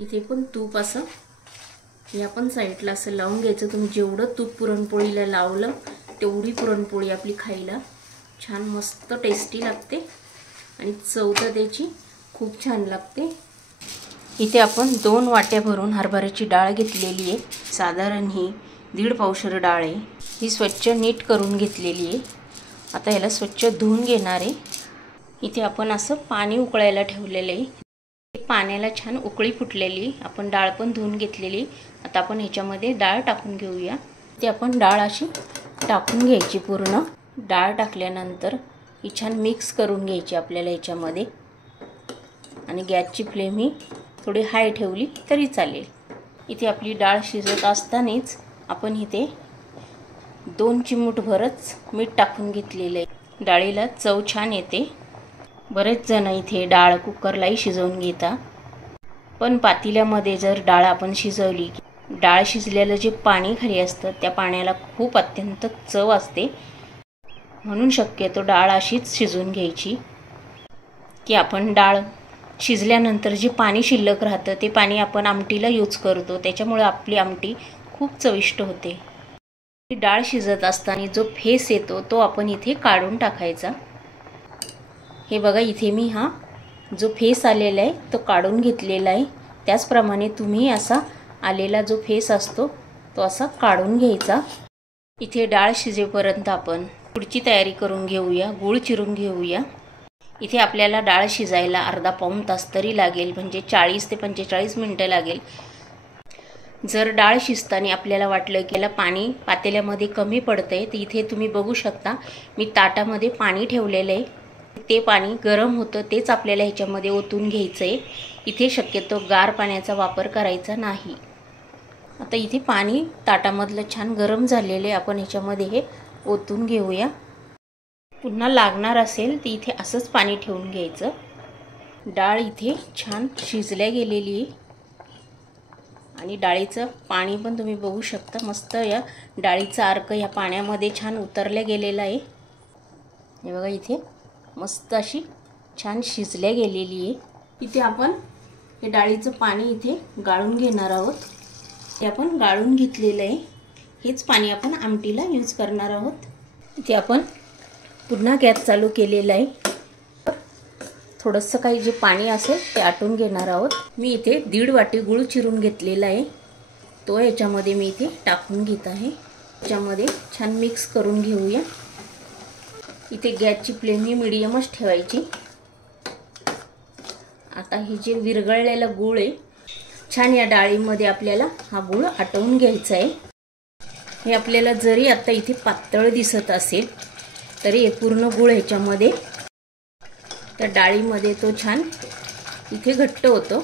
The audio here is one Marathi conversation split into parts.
इथे पण तूप असं या पण साईडला असं लावून घ्यायचं। तुम्ही जेवढं तूप पुरणपोळीला लावलं तेवढी पुरणपोळी आपली खायला छान मस्त टेस्टी लागते आणि चव तर त्याची खूप छान लागते। इथे आपण 2 वाट्या भरून हरभऱ्याची डाळ घेतलेली आहे। साधारण ही 1.5 पावशर डाळ आहे। ही स्वच्छ नीट करून घेतलेली आहे। आता याला स्वच्छ धुवून घेणार आहे। इथे आपण असं पाणी उकळायला ठेवलेलं आहे। पाण्याला छान उकळी फुटलेली, आपण डाळ पण धुवून घेतलेली। आता आपण ह्याच्यामध्ये डाळ टाकून घेऊया। ते आपण डाळ अशी टाकून घ्यायची। पूर्ण डाळ टाकल्यानंतर ही छान मिक्स करून घ्यायची आपल्याला ह्याच्यामध्ये। आणि गॅसची फ्लेम ही थोडी हाय ठेवली तरी चालेल। इथे आपली डाळ शिजत असतानाच आपण इथे 2 चिमूट भरच मीठ टाकून घेतलेले आहे। डाळीला चव छान येते। बरेच जण इथे डाळ कुकरलाही शिजवून घेता, पण पातेल्यामध्ये जर डाळ आपण शिजवली, डाळ शिजलेलं जे पाणी खाली असतं त्या पाण्याला खूप अत्यंत चव असते। म्हणून शक्यतो डाळ अशीच शिजवून घ्यायची की आपण डाळ शिजल्यानंतर जे पाणी शिल्लक राहतं ते पाणी आपण आमटीला यूज करतो, त्याच्यामुळे आपली आमटी खूप चविष्ट होते। डाळ शिजत असताना जो फेस येतो तो आपण इथे काढून टाकायचा। हे बघा इथे मी हा जो फेस आलेला आहे तो काढून घेतलेला आहे। त्याचप्रमाणे तुम्ही असा आलेला जो फेस असतो तो असा काढून घ्यायचा। इथे डाळ शिजेपर्यंत आपण पुढची तयारी करून घेऊया। गूळ चिरून घेऊया। इथे आपल्याला डाळ शिजायला अर्धा पाऊण तास तरी लागेल, म्हणजे 40 ते 45 मिनिटं लागेल। जर डाळ शिजताना आपल्याला वाटलं की याला पाणी पातेल्यामध्ये कमी पडतंय तर इथे तुम्ही बघू शकता मी ताटामध्ये पाणी ठेवलेलं आहे। ते पाणी गरम होतं तेच आपल्याला ह्याच्यामध्ये ओतून घ्यायचं आहे। इथे शक्यतो गार पाण्याचा वापर करायचा नाही। आता इथे पाणी ताटामधलं छान गरम झालेले, आपण ह्याच्यामध्ये हे ओतून घेऊया। पुन्हा लागणार असेल तर इथे असंच पाणी ठेवून घ्यायचं। डाळ इथे छान शिजल्या गेलेली आहे आणि डाळीचं पाणी पण तुम्ही बघू शकता, मस्त या डाळीचा अर्क या पाण्यामध्ये छान उतरल्या गेलेला आहे। हे बघा इथे मस्त अशी छान शिजल्या गेलेली आहे। इथे आपण हे डाळीचं पाणी इथे गाळून घेणार आहोत। हे आपण गाळून घेतलेलं आहे, हेच पाणी आपण आमटीला यूज करणार आहोत। इथे आपण पुन्हा गॅस चालू केलेला आहे। थोडंसं काही जे पाणी असेल ते आटून घेणार आहोत। मी इथे 1.5 वाटी गूळ चिरून घेतलेला आहे, तो याच्यामध्ये मी इथे टाकून घेत आहे। याच्यामध्ये छान मिक्स करून घेऊया। इथे गॅसची फ्लेम ही मीडियमच ठेवायची। आता हे जे विरघळलेला गूळ आहे छान या डाळीमध्ये आपल्याला हा गूळ आटवून घ्यायचा आहे। हे आपल्याला जरी आता इथे पातळ दिसत असेल तरी हे पूर्ण गूळ ह्याच्यामध्ये त्या डाळीमध्ये तो छान इथे घट्ट होतो।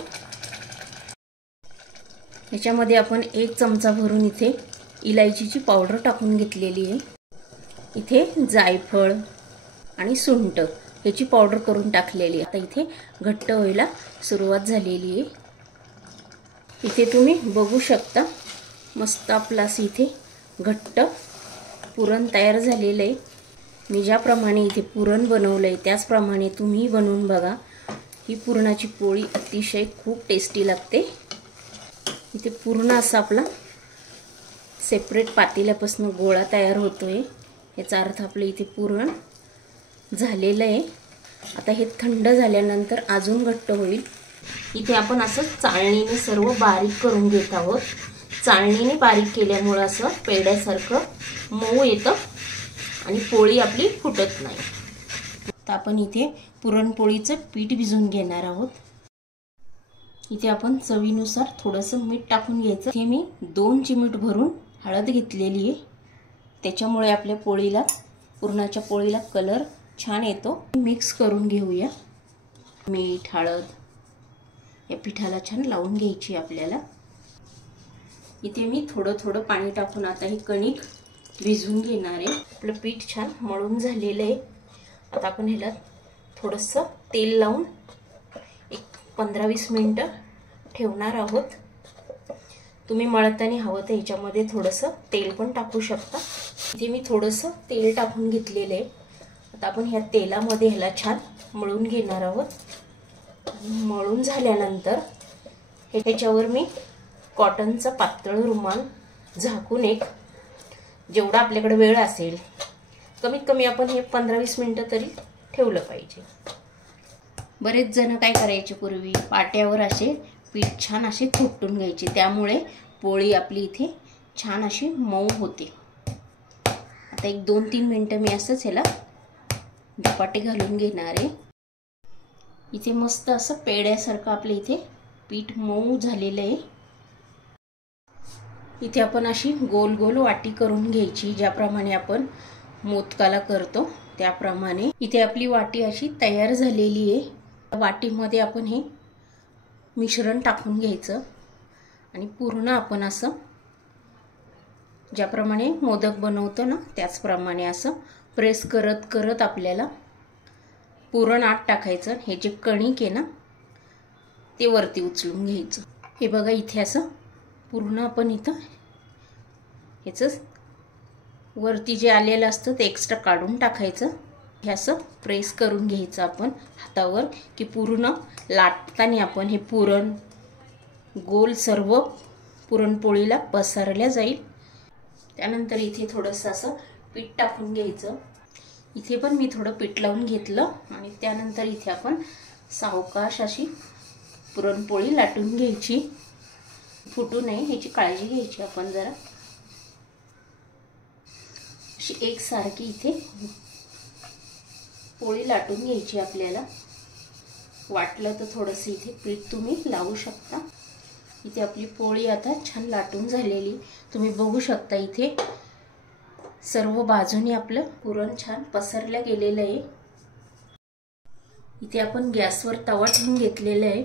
ह्याच्यामध्ये आपण 1 चमचा भरून इथे इलायचीची पावडर टाकून घेतलेली आहे। इथे जायफळ आणि सुंठ ह्याची पावडर करून टाकलेली आहे। आता इथे घट्ट व्हायला सुरुवात झालेली आहे। इथे तुम्ही बघू शकता मस्त आपला इथे घट्ट पुरण तयार झालेलं आहे। मी ज्याप्रमाणे इथे पुरण बनवलं आहे त्याचप्रमाणे तुम्ही बनवून बघा। ही पुरणाची पोळी अतिशय खूप टेस्टी लागते। इथे पूर्ण असा आपला सेपरेट पातेल्यापासून गोळा तयार होतोय, याचा अर्थ आपलं इथे पुरण झालेलं आहे। आता हे थंड झाल्यानंतर अजून घट्ट होईल। इथे आपण असं चाळणीने सर्व बारीक करून घेत आहोत। चाळणीने बारीक केल्यामुळे असं पेड्यासारखं मऊ येतं आणि पोळी आपली फुटत नाही। आता आपण इथे पुरणपोळीचं पीठ भिजवून घेणार आहोत। इथे आपण चवीनुसार थोडंसं मीठ टाकून घ्यायचं। इथे मी 2 चिमूट भरून हळद घेतलेली आहे, त्याच्यामुळे आपल्या पोळीला पुरणाच्या पोळीला कलर छान येतो। मिक्स करून घेऊया। मीठ हळद या पिठाला छान लावून घ्यायची आपल्याला। इथे मी थोडं पाणी टाकून आता ही कणिक भिजवून घेणार आहे। आपलं पीठ छान मळून झालेलं आहे। आता आपण ह्याला थोडंसं तेल लावून एक 15-20 मिनिटं ठेवणार आहोत। तुम्ही मळताना हवं तर ह्याच्यामध्ये थोडंसं तेल पण टाकू शकता। इथे मी थोडंसं तेल टाकून घेतलेलं आहे। आता आपण ह्या तेलामध्ये ह्याला छान मळून घेणार आहोत। मळून झाल्यानंतर ह्याच्यावर मी कॉटनचा पातळ रुमाल झाकून एक जेवढा आपल्याकडे वेळ असेल कमीत कमी आपण हे 15-20 मिनिटं तरी ठेवलं पाहिजे। बरेच जण काय करायचे पूर्वी पाट्यावर असे पीठ छान असे थापटून घ्यायचे, त्यामुळे पोळी आपली इथे छान अशी मऊ होते। आता एक 2-3 मिनिटं मी असंच ह्याला धपाटे घालून घेणार आहे। इथे मस्त असं पेड्यासारखं आपले इथे पीठ मऊ झालेलं आहे। इथे आपण अशी गोल गोल वाटी करून घ्यायची, ज्याप्रमाणे आपण मोदकाला करतो त्याप्रमाणे। इथे आपली वाटी अशी तयार झालेली आहे। वाटीमध्ये आपण हे मिश्रण टाकून घ्यायचं आणि पूर्ण आपण असं ज्याप्रमाणे मोदक बनवतो ना त्याचप्रमाणे असं प्रेस करत करत आपल्याला पुरण आत टाकायचं। हे जे कणिक आहे ना ते वरती उचलून घ्यायचं। हे बघा इथे असं पूर्ण आपण इथं ह्याचं वरती जे आलेलं असतं ते एक्स्ट्रा काढून टाकायचं। हे असं प्रेस करून घ्यायचं आपण हातावर की पूर्ण लाटताना आपण हे पुरण गोल सर्व पुरणपोळीला पसरल्या जाईल। त्यानंतर इथे थोडंसं असं पीठ टाकून घ्यायचं। इथे पण मी थोडं पीठ लावून घेतलं आणि त्यानंतर इथे आपण सावकाश अशी पुरणपोळी लाटून घ्यायची, फुटू नये ह्याची काळजी घ्यायची आपण जरा। अशी एकसारखी इथे पोळी लाटून घ्यायची आपल्याला। वाटलं तर थोडंसं इथे पीठ तुम्ही लावू शकता। इथे आपली पोळी आता छान लाटून झालेली तुम्ही बघू शकता। इथे सर्व बाजूनी आपलं पुरण छान पसरलं गेलेलं आहे। इथे आपण गॅसवर तवा ठेवून घेतलेला आहे।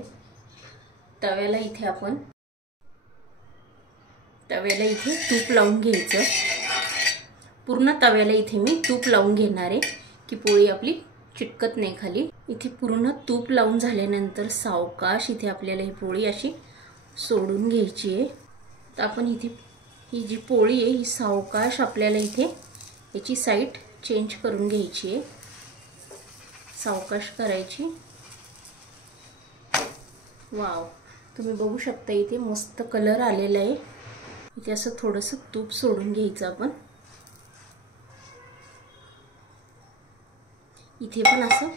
तव्याला इथे तूप लावून घ्यायचं। पूर्ण तव्याला इथे मी तूप लावून घेणार आहे की पोळी आपली चिटकत नाही खाली। इथे पूर्ण तूप लावून झाल्यानंतर सावकाश इथे आपल्याला ही पोळी अशी सोडून घ्यायची आहे। तर आपण इथे ही जी पोळी आहे ही सावकाश आपल्याला इथे याची साईड चेंज करून घ्यायची आहे, सावकाश करायची। वाव, तुम्ही बघू शकता इथे मस्त कलर आलेला आहे। इथे असं थोडंसं तूप सोडून घ्यायचं आपण। इथे पण असं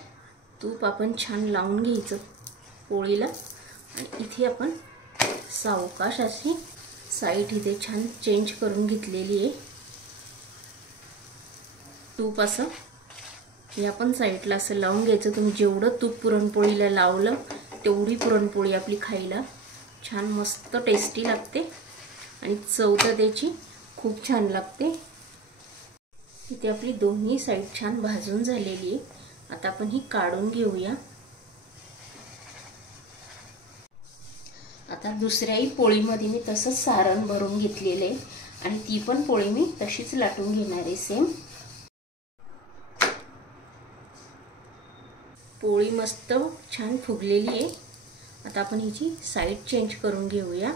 तूप आपण छान लावून घ्यायचं पोळीला आणि इथे आपण सावकाश अशी साईड इथे छान चेंज करून घेतलेली आहे। तूप असं हे आपण साईडला असं लावून घ्यायचं। तुम्ही जेवढं तूप पुरणपोळीला लावलं तेवढी पुरणपोळी आपली खायला छान मस्त टेस्टी लागते आणि चव तर त्याची खूप छान लागते। इथे आपली दोन्ही साईड छान भाजून झालेली आहे। आता आपण ही काढून घेऊया। आता दुसऱ्याही पोळीमध्ये मी तसंच सारण भरून घेतलेलं आहे आणि ती पण पोळी मी तशीच लाटून घेणार आहे सेम। पोळी मस्त छान फुगलेली आहे। आता आपण हिची साईड चेंज करून घेऊया।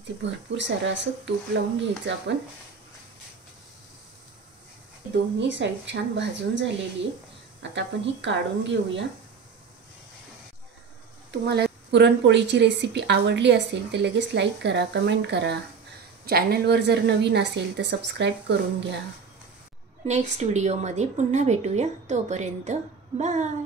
इथे भरपूर सारं असं तूप लावून घ्यायचं आपण। दोन्ही साईड छान भाजून झालेली आहे। आता आपण ही काढून घेऊया। तुम्हाला पुरणपोळीची रेसिपी आवडली असेल तर लगेच लाईक करा, कमेंट करा। चॅनलवर जर नवीन असेल तर सबस्क्राईब करून घ्या। नेक्स्ट व्हिडिओमध्ये पुन्हा भेटूया, तोपर्यंत बाय।